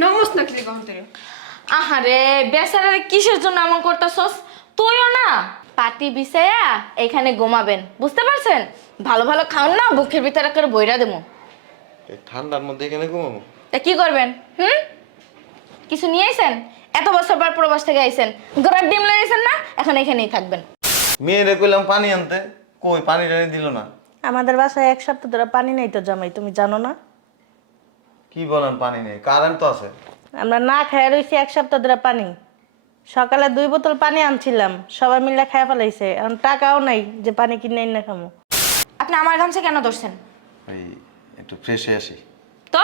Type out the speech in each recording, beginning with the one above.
নমস না কিলি কখন থেকে? আহারে বেচারারে কিসের জন্য এমন করতেছস? তুইও না। পাটি বিছায়া এখানে ঘুমাবেন বুঝতে পারছেন? ভালো ভালো খাওন না বুকের ভিতরে করে বইরা দেবো। এই ঠান্ডার মধ্যে এখানে ঘুমাবো? তা কি করবেন হুম? কিছু নিয়ে আইছেন? এত বছর পর প্রবাস থেকে আইছেন। গোড়ার ডিম লাগিয়েছেন না? এখন এখানেই থাকবেন। মেয়েরে কইলাম পানি আনতে। কই পানি টানি দিল না? আমাদের বাসায় এক সপ্তাহ ধরে পানি নেই তো জামাই তুমি জানো না? কি বলেন পানি নেই কারেন্ট তো আছে। আমরা না খাই রয়েছি এক সপ্তাহ ধরে পানি। সকালে দুই বোতল পানি আনছিলাম সবাই মিলে খাই ফেলাইছে। এখন টাকাও নাই যে পানি কিনে না খামো। আপনি আমার গামছা কেন ধরছেন? এই একটু ফ্রেশ হয়ে আসি। তো?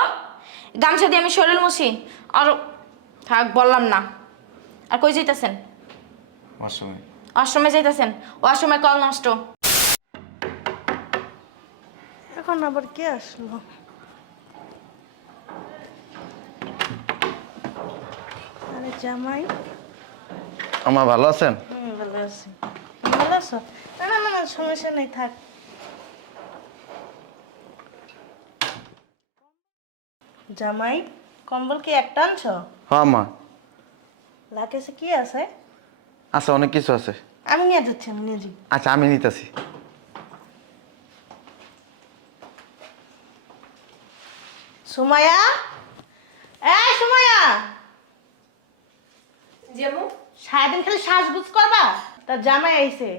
গামছা দিয়ে আমি শরীর মুছি। আর থাক বললাম না। আর কই যাইতেছেন? ওয়াশরুমে। আশ্রমে যাইতেছেন? ওয়াশরুমে কল নষ্ট। এখন আবার কে আসলো? জামাই। আমার ভালো আছেন? হুম ভালো আছি। ভালো আছো? না না সমস্যা নেই থাক। জামাই কম্বল কি একটা আনছো? হ্যাঁ মা। লাকেশে কি আছে? আচ্ছা অনেক কিছু আছে। আমি নিয়ে যাচ্ছি আমি নিয়ে যাই। আচ্ছা আমি নিতেছি। সুমায়া এই সুমায়া যেমন সারাদিন খালি সাজগুজ করবা? তার জামাই আইছে।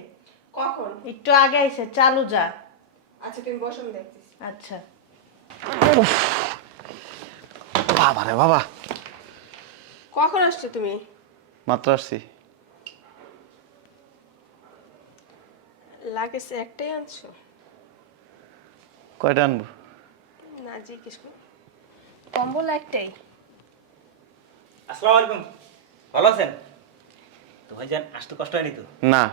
কখন? একটু আগে আইছে চালু যা। আচ্ছা তুমি বসো আমি দেখতেছি। আচ্ছা। বাবা রে বাবা। কখন আসছো তুমি? মাত্র আসছি। লাগেজ একটাই আনছো? কয়টা আনব? না জিজ্ঞেস কম্বল একটাই। আসসালামু আলাইকুম। ভালো আছেন? তো ভাইজান আসতে কষ্ট হয়নি তো? না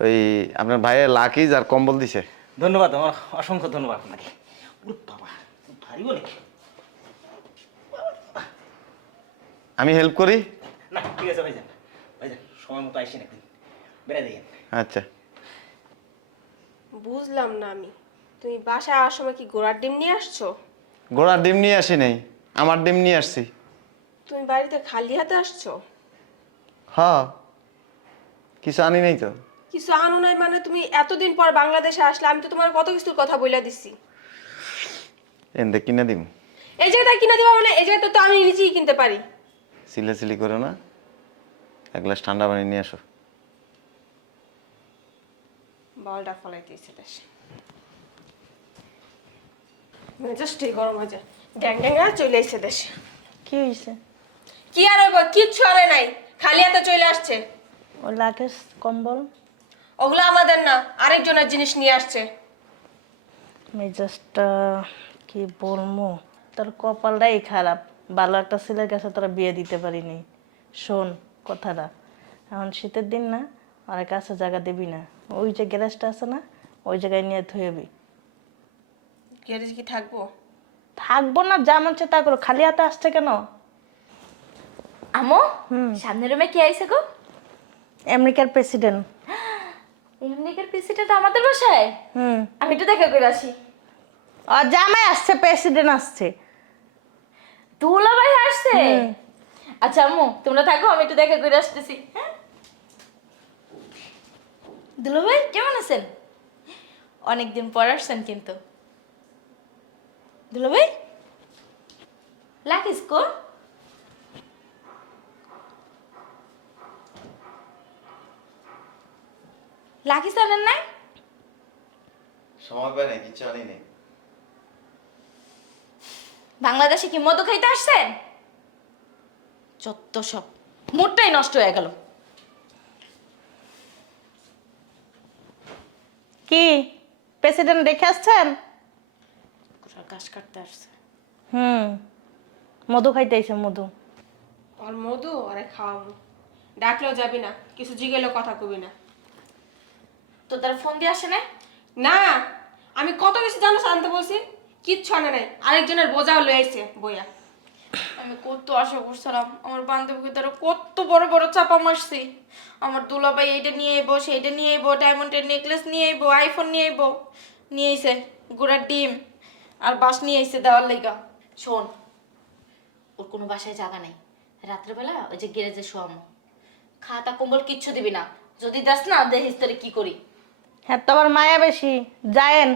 ওই আপনার ভাইয়ের লাকিজ আর কম্বল দিছে। ধন্যবাদ আমার অসংখ্য ধন্যবাদ আপনাকে। উরে বাবা ভারী বলে। আমি হেল্প করি? না ঠিক আছে ভাইজান ভাইজান সময় মতো আইসেন একদিন। বেড়ে দিয়েন আচ্ছা। বুঝলাম না আমি। তুমি বাসায় আসার সময় কি গোড়ার ডিম নিয়ে আসছো? ঘোড়ার ডিম নিয়ে আসি নাই আমার ডিম নিয়ে আসছি। তুমি বাড়িতে খালি হাতে আসছো? হ্যাঁ। কিছু আনি নাই তো। কিছু আনো নাই মানে তুমি এতদিন পর বাংলাদেশে আসলে আমি তো তোমার কত কিছুর কথা বইলা দিছি। এনতে কিনে দিম। এই জায়গায় কিনে দিবা মানে এই জায়গায় তো আমি নিজেই কিনতে পারি। সিলে সিলি করো না। এক গ্লাস ঠান্ডা পানি নিয়ে আসো। বলটা ফলাই দিয়েছে দেশ। মেজাজটাই গরম হয়ে যায় ড্যাং ড্যাং আর চলে এসেছে দেশে। কি হয়েছে কি আর হইব? কিচ্ছু আরে নাই। খালি হাতে চলে আসছে। ও লাকেশ কম্বল। ওগুলো আমাদের না আরেকজনের জিনিস নিয়ে আসছে। মেজাজটা কি বলব তোর কপালটাই খারাপ। ভালো একটা ছেলের কাছে তোরা বিয়ে দিতে পারিনি। শোন কথাটা। এখন শীতের দিন না আর কাছে জায়গা দিবি না। ওই যে গ্যারেজটা আছে না ওই জায়গায় নিয়ে ধুয়েবি গ্যারেজ কি থাকব? থাকব না যা মন তা করো। খালি হাতে আসছে কেন? আমো সামনের রুমে কে আইছে গো? আমেরিকার প্রেসিডেন্ট পিসিটা তো আমাদের বাসায়? হুম। আমি একটু দেখা করে আসি। আর জামাই আসছে প্রেসিডেন্ট আসছে। দুলা ভাই আসছে? আচ্ছা আম্মু তোমরা থাকো আমি একটু দেখা করে আসতেছি হ্যাঁ? দুলা ভাই কেমন আছেন? অনেকদিন পর আসছেন কিন্তু। দুলা ভাই? লাকিস কো? লাকিস আনেন নাই? সময় পাই নাই কিছু আনি নাই। বাংলাদেশে কি মধু খাইতে আসছেন? যত সব মুডটাই নষ্ট হয়ে গেল। কি প্রেসিডেন্ট দেখে আসছেন? ঘাস কাটতে আসছে। হুম মধু খাইতে আইছে মধু আর মধু আরে খাওয়াবো। ডাকলেও যাবি না কিছু জিগেলেও কথা কবি না। তো তার ফোন দিয়ে আসে না না আমি কত কিছু জানো জানতে বলছি? কিচ্ছু আনে নাই। আরেকজনের বোঝাও লয়ে আইছে বইয়া। আমি কত আশা করছিলাম আমার বান্ধবীকে তারা কত বড় বড় চাপা মারছি। আমার দুলাভাই এইটা নিয়ে আইবো সেইটা নিয়ে আইবো ডায়মন্ডের নেকলেস নিয়ে আইবো আইফোন নিয়ে আইবো। নিয়ে আইছে গোড়ার ডিম আর বাস নিয়ে আইছে দেওয়ার লাইগা শোন ওর কোনো বাসায় জায়গা নেই। রাত্রেবেলা ওই যে গ্যারেজে শোয়ামো খাতা কম্বল কিচ্ছু দিবি না। যদি দাস না দেখিস তোরে কি করি। হ্যাঁ তোমার মায়া বেশি। যায়েন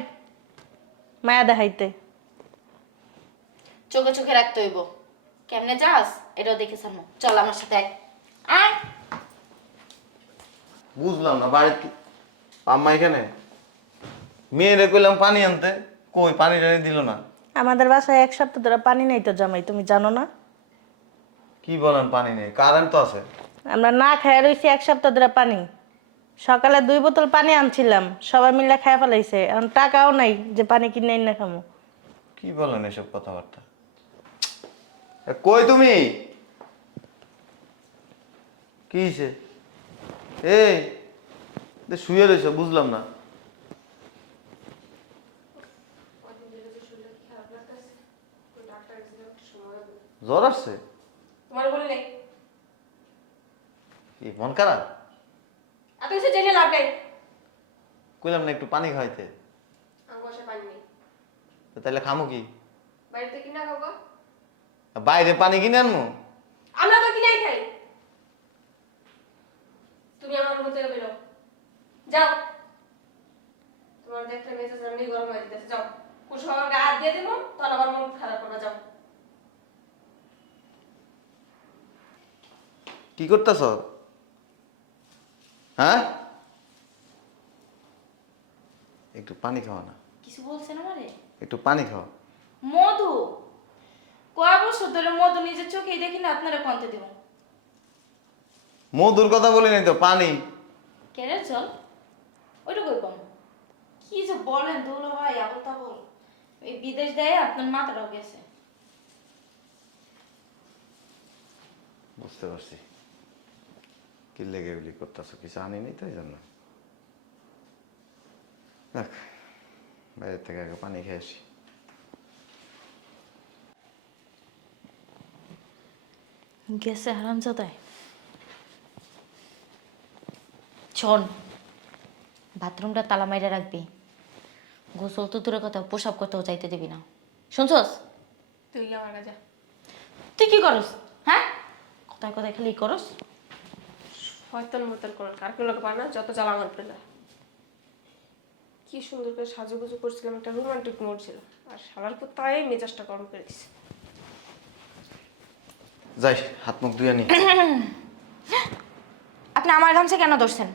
মায়া দেখাইতে। চোখে চোখে রাখতে হইব। কেমনে যাস? এটাও দেখে সামনে। চল আমার সাথে আয়। বুঝলাম না বাড়িতে আম্মা এখানে? মেয়েরে কইলাম পানি আনতে। কই পানি টানি দিল না? আমাদের বাসায় এক সপ্তাহ ধরে পানি নেই তো জামাই তুমি জানো না? কি বলেন পানি নেই? কারেন্ট তো আছে। আমরা না খেয়ে রয়েছি এক সপ্তাহ ধরে পানি। সকালে দুই বোতল পানি আনছিলাম সবাই মিলে খেয়ে ফেলাইছে। এখন টাকাও নাই যে পানি কিনে না খামো। কি বলেন এসব কথাবার্তা? কই তুমি? কি হয়েছে এই দে শুয়ে রয়েছে বুঝলাম না। জ্বর আসছে? তোমার বলি নেই কি মন খারাপ? কিছু জেনে লাভ নেই। কইলাম না একটু পানি খাইতে আমার বাসায় পানি নেই। তাহলে খামো কি? বাড়িতে কিনা খাব? বাইরে পানি কিনে আনব আমরা তো কিনাই খাই। তুমি আমার থেকে বেরো। যাও। তোমার দেখতে মেসেজ এমনি গরম হয়ে যেতেছে যাও। কুসুম আমার গায়ে হাত দিয়ে দেবো তখন আমার মন খারাপ করবে যাও। কি করতেছ? হ্যাঁ? একটু পানি খাওয়া না। কিছু বলছেন আমারে? একটু পানি খাওয়া মধু? কয় বছর ধরে মধু নিজের চোখেই দেখি না আপনারা কন্তে দিব। মধুর কথা বলি নাই তো পানি। কেরে চল ওইটা কই পাবো কি যে বলেন দৌলো ভাই আবল তাবল এই বিদেশ দেয় আপনার মাথাটাও গেছে। বুঝতে পারছি। কি লেগে এগুলি করতেছ কিছু আনি নি তো এই জন্য দেখ বাইরের থেকে আগে পানি খেয়ে আসি। গেছে হারাম জাদায় শোন বাথরুমটা তালা মাইরা রাখবি। গোসল তো দূরের কথা পোশাক করতেও চাইতে দিবি না। শুনছস? তুই আমার কাছে তুই কি করস? হ্যাঁ? কোথায় কোথায় খালি করস? হয়তন মতন করো কার কেউ লোক পায় না যত জ্বালা আমার পেলা কি সুন্দর করে সাজুগুজু করছিলাম একটা রোমান্টিক মোড ছিল। আর শালার পর তাই মেজাজটা গরম করে দিছে। যাই হাত মুখ ধুয়ে নি। আপনি আমার গামছা কেন ধরছেন?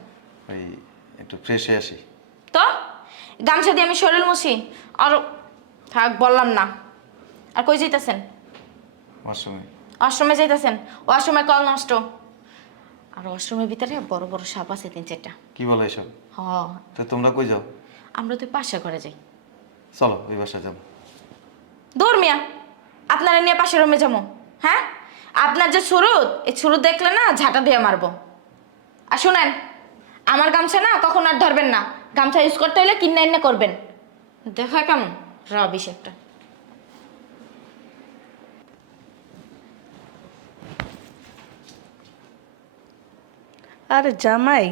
ওই একটু ফ্রেশ হয়ে আসি। তো? গামছা দিয়ে আমি শরীর মুছি। আর থাক বললাম না। আর কই যাইতেছেন? ওয়াশরুমে। আশ্রমে যাইতেছেন? ও আশ্রমে কল নষ্ট। আর আশ্রমের ভিতরে বড় বড় সাপ আছে তিন চারটা। কি বলো এসব? হ তো তোমরা কই যাও? আমরা তো পাশে করে যাই। চলো ওই বাসায় যাব। দূর মিয়া আপনারা নিয়ে পাশে রুমে যাব। হ্যাঁ? আপনার যে সুরুত এই সুরুত দেখলে না ঝাঁটা দিয়ে মারবো। আর শুনেন আমার গামছা না কখন আর ধরবেন না। গামছা ইউজ করতে হলে কিনে এনে করবেন। দেখা কেমন? রবিশ একটা আরে জামাই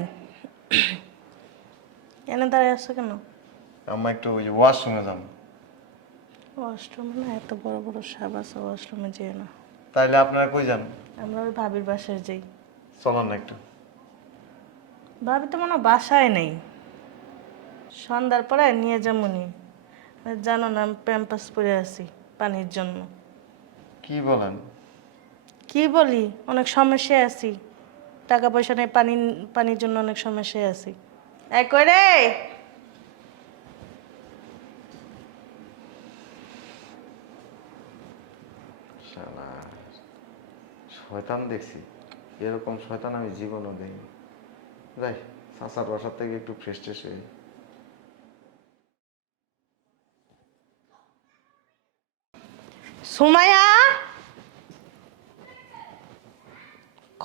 এনে দাঁড়ায় আসছো কেন? আমরা একটু ওই যে ওয়াশরুমে যাব। ওয়াশরুমে না এত বড় বড় সাপ আছে ওয়াশরুমে যেও না। তাইলে আপনারা কই যান? আমরা ওই ভাবির বাসায় যাই। চলো না একটু। ভাবি তো মনে বাসায় নেই। সন্ধ্যার পরে নিয়ে যাবনি জানো না আমি প্যাম্পাস পরে আছি পানির জন্য। কি বলেন? কি বলি? অনেক সমস্যায় আছি। টাকা পয়সা নেই পানি পানির জন্য অনেক সমস্যায় আছি। এই কই রে? শয়তান দেখছি। এরকম শয়তান আমি জীবনও দেখিনি যাই চাচার বাসার থেকে একটু ফ্রেশ ট্রেশ হয়ে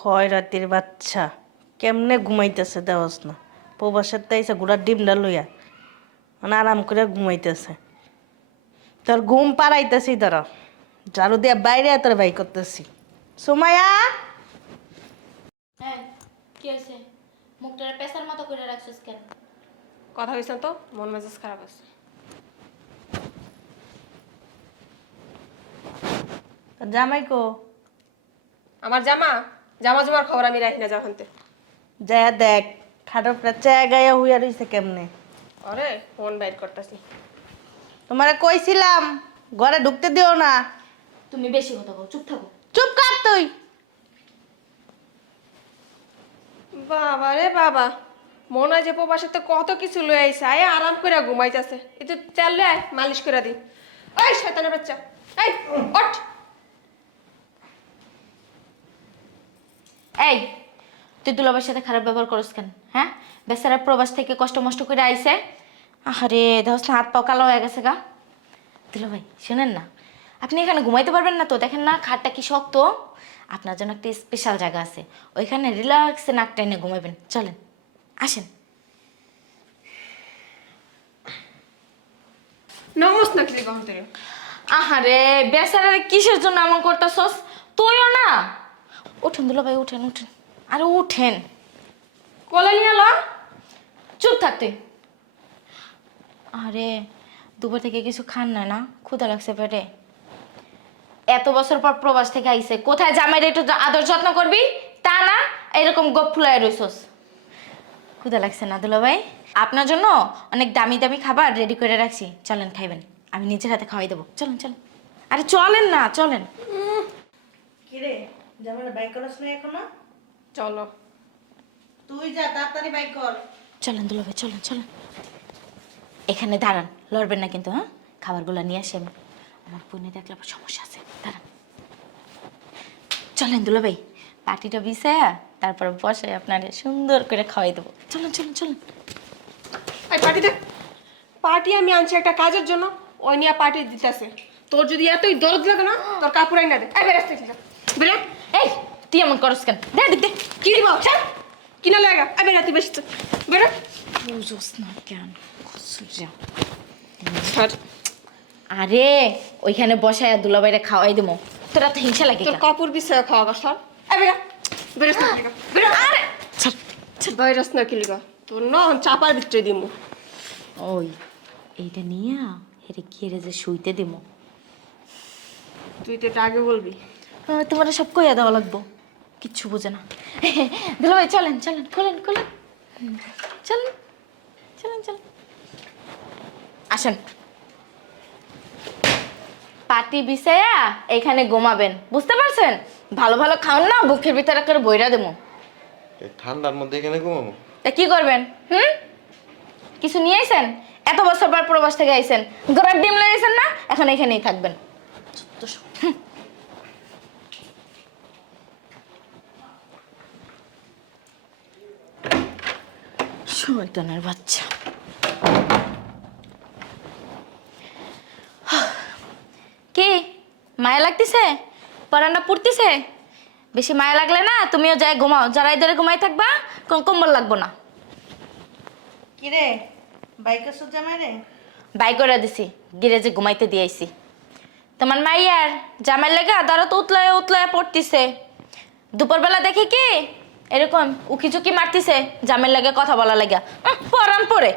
সুমায়া খয়রাতির বাচ্চা। কেমনে ঘুমাইতেছে দেওয়াস না। প্রবাসের তাইছে গুড়ার ডিমটা লইয়া মানে আরাম করে ঘুমাইতেছে। তোর ঘুম পাড়াইতেছি তোর। ঝাড়ু দিয়ে বাইরে তোর বাই করতেছি। সুমায়া হ্যাঁ কি আছে মুখটা পেশার মতো করে রাখছিস কেন? কথা হয়েছে তো মন মেজাজ খারাপ আছে। জামাই কো? আমার জামা? জামা জমার খবর আমি রাখি না যখনতে যা দেখ উপরে চেয়ে গায়ে হুইয়া রইছে কেমনে? আরে ফোন বাইর করতাছি। তোমারে কইছিলাম ঘরে ঢুকতে দিও না। তুমি বেশি কথা বল চুপ থাকো। চুপ কর তুই। বাবা রে বাবা মনে হয় যে প্রবাসে তো কত কিছু লয়ে আইসে আয় আরাম করে ঘুমাইতেছে। একটু তেল লয়ে আয়, মালিশ করে দি ওই শয়তানের বাচ্চা। এই ওঠ। এই তুই দুলাবার সাথে খারাপ ব্যবহার করিস কেন হ্যাঁ? বেচারা প্রবাস থেকে কষ্ট মষ্ট করে আইসে আরে না হাত পাও কালো হয়ে গেছে গা। দুলা ভাই শুনেন না আপনি এখানে ঘুমাইতে পারবেন না তো দেখেন না খাটটা কি শক্ত। আপনার জন্য একটা স্পেশাল জায়গা আছে ওইখানে রিল্যাক্সে নাক টাইনে ঘুমাবেন চলেন আসেন। নমস না কি কখন থেকে? আহারে বেচারারে কিসের জন্য এমন করতেছস? তুইও না। উঠেন দুলা ভাই উঠেন উঠেন। আরে উঠেন। কোলে নিয়ে লো। চুপ থাকতে। আরে দুপুর থেকে কিছু খান না না? ক্ষুধা লাগছে পেটে। এত বছর পর প্রবাস থেকে আইছে। কোথায় জামাইরে একটু আদর যত্ন করবি? তা না এরকম গপ ফুলায় রইছস। ক্ষুধা লাগছে না দুলা ভাই আপনার জন্য অনেক দামি দামি খাবার রেডি করে রাখছি। চলেন খাইবেন। আমি নিজের হাতে খাওয়াই দেবো। চলেন চলেন। আরে চলেন না চলেন। কিরে? জামাইরা বাইক করছ না এখনও? চলো। তুই যা তাড়াতাড়ি বাইক কর। চলেন দুলা ভাই চলেন চলেন। এখানে দাঁড়ান লড়বেন না কিন্তু হ্যাঁ? খাবারগুলো নিয়ে আসি আমি। আমার পুনে দেখলে আবার সমস্যা আছে দাঁড়ান। চলেন দুলা ভাই পাটিটা বিছায়া তারপর বসে আপনারে সুন্দর করে খাওয়াই দেবো। চলেন চলেন চলেন। এই পার্টি দেখ পার্টি আমি আনছি একটা কাজের জন্য ওই নিয়ে পার্টি দিতেছে। তোর যদি এতই দরদ লাগে না তোর কাপড় আইনা দে। এই বেরা। এই তুই এমন করস কেন? দে দেখ দে কি দিব? ছাড়। কিনা লাগা? এই বেরা তুই বেশি বেরা বুঝোস না কেন? সূর্যা। আরে ওইখানে বসায় দুলাভাইরে খাওয়াই দেবো তোরা তো হিংসা লাগে তোর? কাপড় বিছায় খাওয়া গা সর এই বেরা বেরাস না বেরা আরে! বেরাস না কিলিগা তোর না চাপার ভিতরে দিমু। ওই এইটা নিয়ে হেরে গিয়ে যে শুইতে দেবো তুই তো এটা আগে বলবি। তোমার সব কইয়া দেওয়া লাগবো। কিচ্ছু বোঝে না। দিল ভাই চলেন চলেন খোলেন খোলেন। চলেন চলেন চলেন। আসেন। পাটি বিছায়া এখানে ঘুমাবেন। বুঝতে পারছেন? ভালো ভালো খাওন না বুকের ভিতরে করে বইরা দেবো। ঠান্ডার মধ্যে এখানে ঘুমাবো? তা কি করবেন? হুম? কিছু নিয়ে আইছেন? এত বছর পর প্রবাস থেকে আইছেন। গড়ার ডিম লাগিয়েছেন না? এখন এখানেই থাকবেন। হুম। শয়তানের বাচ্চা। কি? মায়া লাগতেছে? পরান্না পুড়তেছে? বেশি মায়া লাগলে না তুমিও যাই ঘুমাও। যারা এদের ঘুমাই থাকবা কোন কম্বল লাগবো না। কিরে? বাইক করছ জামাইরে বাই করে দিছি গিরেজে ঘুমাইতে দিয়েছি তোমার মাইয়ার জামাই লাগা দাঁড়া তো উতলায় উতলায় পড়তিছে। দুপুরবেলা দেখি কি এরকম উকি চুকি মারতিছে জামের লাগে কথা বলা লাগা পরান পরে।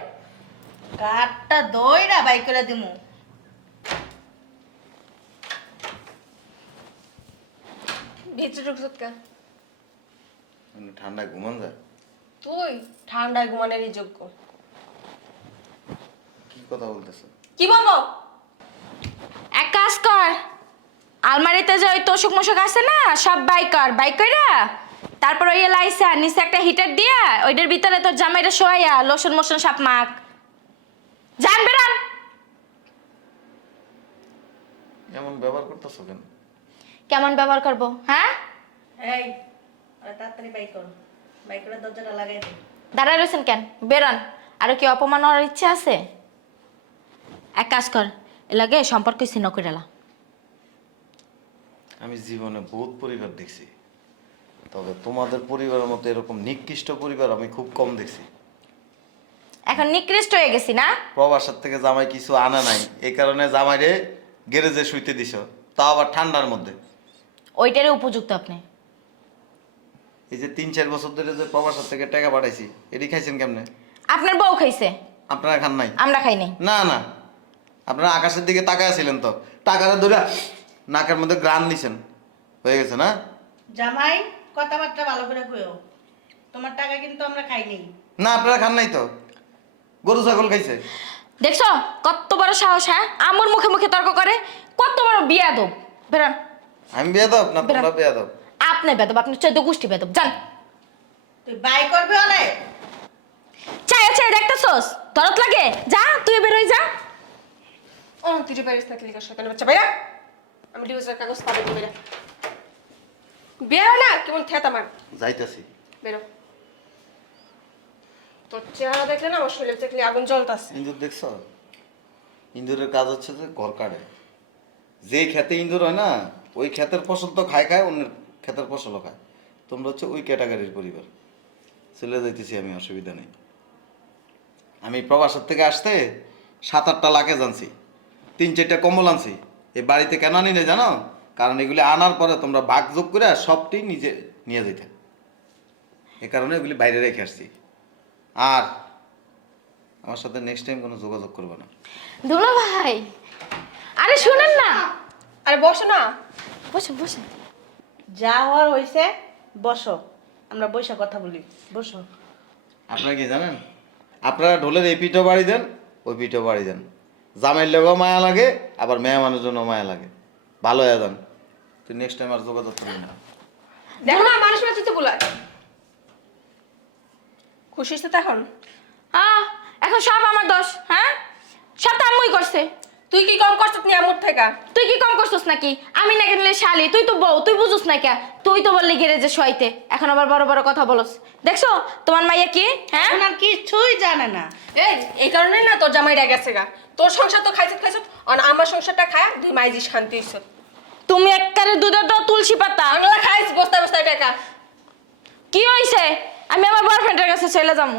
কাঠটা দইরা বাইক করে দিমু। ভিতরে ঢুকছত কা? মানে ঠান্ডায় ঘুমান যায়। তুই ঠান্ডায় ঘুমানোরই যোগ্য। কি কথা বলতেছো? কি বলব? এক কাজ কর আলমারিতে যে ওই তোষক মোষক আছে না সব বাই কর। বাই কইরা তারপর ওই লাইসা নিচে একটা হিটার দিয়া ওইটার ভিতরে তোর জামাইটা শোয়া লোশন মোশন সাপ মাখ। জান বেরান এমন ব্যবহার করতেছো কেন? কেমন ব্যবহার করব? হ্যাঁ? এই আরে তাড়াতাড়ি বাইক কর। বাইক করে দরজাটা লাগাই দে। দাঁড়ায় রয়েছেন কেন? বেরোন। আরও কি অপমান হওয়ার ইচ্ছা আছে? এক কাজ কর এলাকে সম্পর্ক ছিন্ন করে আমি জীবনে বহুত পরিবার দেখছি। তবে তোমাদের পরিবারের মতো এরকম নিকৃষ্ট পরিবার আমি খুব কম দেখছি। এখন নিকৃষ্ট হয়ে গেছি না? প্রবাসের থেকে জামাই কিছু আনা নাই। এই কারণে জামাইরে গ্যারেজে শুইতে দিছ। তাও আবার ঠান্ডার মধ্যে। ওইটারই উপযুক্ত আপনি। এই যে তিন চার বছর ধরে যে প্রবাসের থেকে টাকা পাঠাইছি এটি খাইছেন কেমনে? আপনার বউ খাইছে? আপনারা খান নাই? আমরা খাই নাই। না না। আপনারা আকাশের দিকে তাকায় ছিলেন তো। টাকাটা ধরে নাকের মধ্যে গ্রান নিছেন হয়ে গেছে না? জামাই কথাবার্তা ভালো করে কইও। তোমার টাকা কিন্তু আমরা খাইনি না আপনারা খান নাই তো। গরু ছাগল খাইছে। দেখছ? কত বড় সাহস হ্যাঁ? আমার মুখে মুখে তর্ক করে কত বড় বিয়া দো বেরান। আমি বেয়াদব না তোমরা। বেয়াদব? আপনি বেদব আপনি চোদ্দ গোষ্ঠী বেদব যান। তুই বাই করবি হলে চাই চাই দেখতেছস? দরদ লাগে? যা তুই বেরোই যা। ও তুই বাইরে থাকলি কার শয়তানের বাচ্চা ভাইয়া আমি ডিভোর্সের কাগজ পাবে তুমি বেরা না কেমন থেত আমার যাইতেছি। বেরো। তোর চেহারা দেখলে না আমার শরীরে দেখলে আগুন জ্বলতাছে। ইন্দুর দেখছ? ইন্দুরের কাজ হচ্ছে যে ঘর কাটে যে খেতে ইন্দুর হয় না ওই ক্ষেতের ফসল তো খায় খায় অন্যের ক্ষেতের ফসলও খায়। তোমরা হচ্ছে ওই ক্যাটাগরির পরিবার। চলে যাইতেছি আমি অসুবিধা নেই। আমি প্রবাসের থেকে আসতে সাত আটটা লাখে জানছি তিন চারটা কম্বল আনছি। এই বাড়িতে কেন আনি না জানো? কারণ এগুলি আনার পরে তোমরা ভাগ যোগ করে সবটি নিজে নিয়ে যেতে। এ কারণে এগুলি বাইরে রেখে আসছি। আর আমার সাথে নেক্সট টাইম কোনো যোগাযোগ করবে না। দুলা ভাই আরে শুনেন না। আরে বসো না। বসে বসে। যা হওয়ার হয়েছে বসো। আমরা বসে কথা বলি। বসো। আপনারা কি জানেন? আপনারা ঢোলের এই পিঠও বাড়ি দেন ওই পিঠও বাড়ি দেন। জামাইয়ের লেগেও মায়া লাগে আবার মেয়ে মানুষের জন্য মায়া লাগে। ভালো হয়ে যান। তুই নেক্সট টাইম আর যোগাযোগ করবি না। দেখো না মানুষ তো বলায় খুশি হচ্ছে তো এখন? আহ এখন সব আমার দোষ হ্যাঁ? সব তো আম্মুই করছে। তুই কি কম করছিস নি আমার থেকে? তুই কি কম করছিস নাকি? আমি না কিনলে শালি তুই তো বউ তুই বুঝুস না কে? তুই তো বললি গ্যারেজে শোয়াইতে এখন আবার বড় বড় কথা বলস। দেখছ? তোমার মাইয়া কি? হ্যাঁ? ওনার কিছুই জানে না। এই এই কারণে না তোর জামাইটা গেছে গা। তোর সংসার তো খাইছত খাইছত আর আমার সংসারটা খায় দুই মাইজি শান্তি হইছত তুমি এককারে দুধের তো তুলসী পাতা আমি খাইছ বস্তা বস্তা টাকা। কি হইছে? আমি আমার বয়ফ্রেন্ডের কাছে চলে যাব।